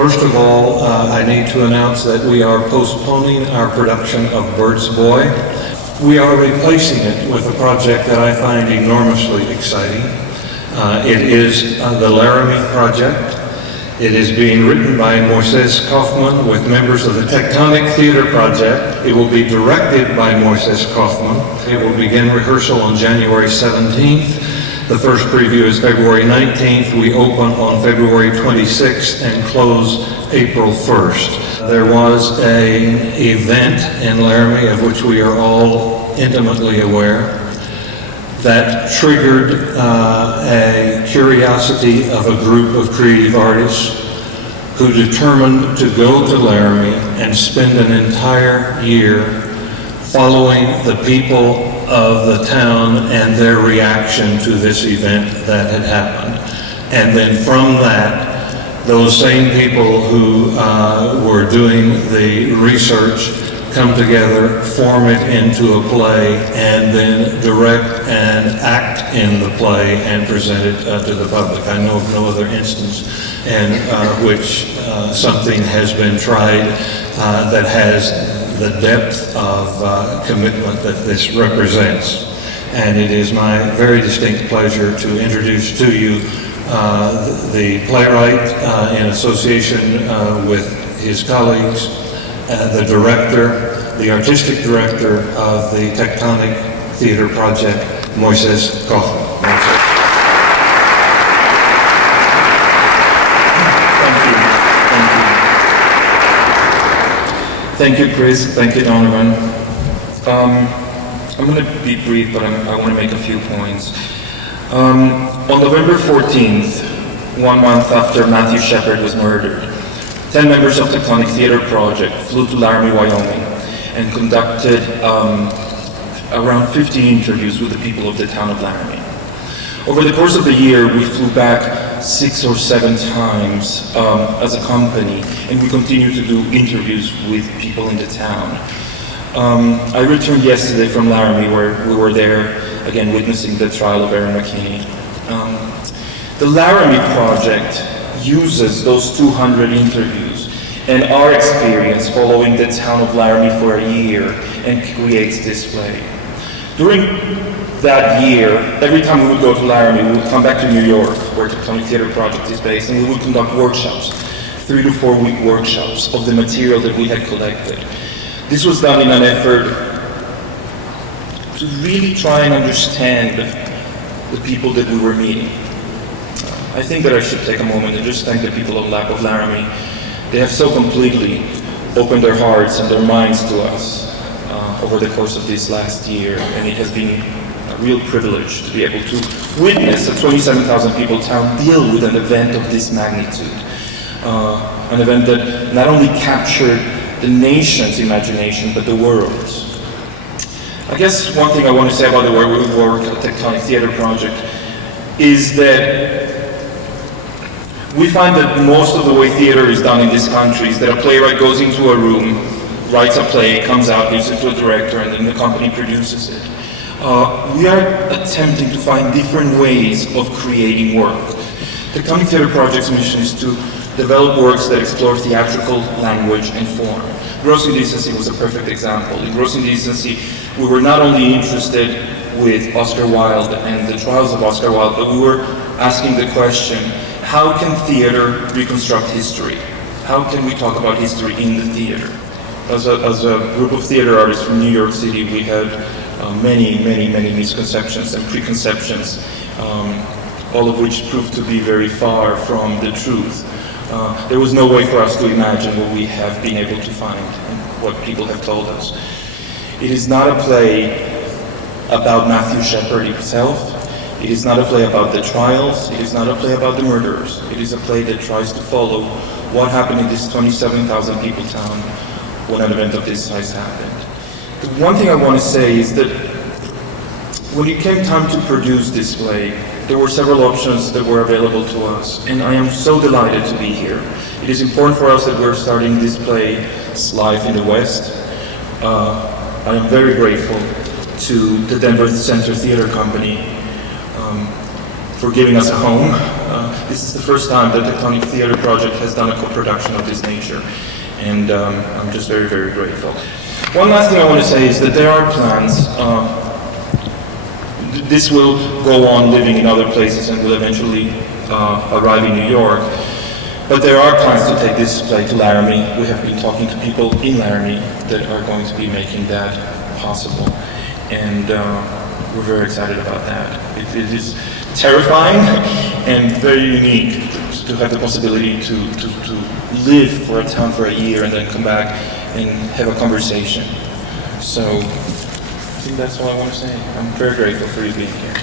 First of all, I need to announce that we are postponing our production of Bert's Boy. We are replacing it with a project that I find enormously exciting. It is the Laramie project. It is being written by Moisés Kaufman with members of the Tectonic Theater Project. It will be directed by Moisés Kaufman. It will begin rehearsal on January 17th. The first preview is February 19th. We open on February 26th and close April 1st. There was an event in Laramie of which we are all intimately aware that triggered a curiosity of a group of creative artists who determined to go to Laramie and spend an entire year following the people of the town and their reaction to this event that had happened. And then from that, those same people who were doing the research come together, form it into a play, and then direct and act in the play and present it to the public. I know of no other instance in which something has been tried that has the depth of commitment that this represents. And it is my very distinct pleasure to introduce to you the playwright in association with his colleagues, the director, the artistic director of the Tectonic Theater Project, Moisés Kaufman. Thank you, Chris. Thank you, Donovan. I'm going to be brief, but I want to make a few points. On November 14th, 1 month after Matthew Shepard was murdered, 10 members of the Tectonic Theater Project flew to Laramie, Wyoming, and conducted around 50 interviews with the people of the town of Laramie. Over the course of the year, we flew back 6 or 7 times as a company, and we continue to do interviews with people in the town. I returned yesterday from Laramie, where we were there, again, witnessing the trial of Aaron McKinney. The Laramie Project uses those 200 interviews and our experience following the town of Laramie for a year and creates this play. During that year, every time we would go to Laramie, we would come back to New York, where the Tectonic Theater Project is based, and we would conduct workshops, 3 to 4 week workshops of the material that we had collected. This was done in an effort to really try and understand the people that we were meeting. I think that I should take a moment and just thank the people of Laramie. They have so completely opened their hearts and their minds to us over the course of this last year, and it has been a real privilege to be able to witness a 27,000 people town deal with an event of this magnitude. An event that not only captured the nation's imagination, but the world's. I guess one thing I want to say about the way we work at the Tectonic Theater Project is that we find that most of the way theater is done in this country is that a playwright goes into a room, writes a play, comes out, gives it to a director, and then the company produces it. We are attempting to find different ways of creating work. The Tectonic Theater Project's mission is to develop works that explore theatrical language and form. Gross Indecency was a perfect example. In Gross Indecency, we were not only interested with Oscar Wilde and the trials of Oscar Wilde, but we were asking the question, how can theater reconstruct history? How can we talk about history in the theater? As a group of theater artists from New York City, we had many misconceptions and preconceptions, all of which proved to be very far from the truth. There was no way for us to imagine what we have been able to find and what people have told us. It is not a play about Matthew Shepard himself. It is not a play about the trials. It is not a play about the murderers. It is a play that tries to follow what happened in this 27,000 people town when an event of this size happened. The one thing I want to say is that when it came time to produce this play, there were several options that were available to us, and I am so delighted to be here. It is important for us that we're starting this play's life in the West. I am very grateful to the Denver Center Theater Company for giving us a home This is the first time the Tectonic Theater Project has done a co-production of this nature, and I'm just very, very grateful. One last thing I want to say is that there are plans. This will go on living in other places and will eventually arrive in New York. But there are plans to take this play to Laramie. We have been talking to people in Laramie that are going to be making that possible. And we're very excited about that. It is terrifying and very unique to have the possibility to live for a town for a year and then come back and have a conversation. So I think that's all I want to say. I'm very grateful for you being here.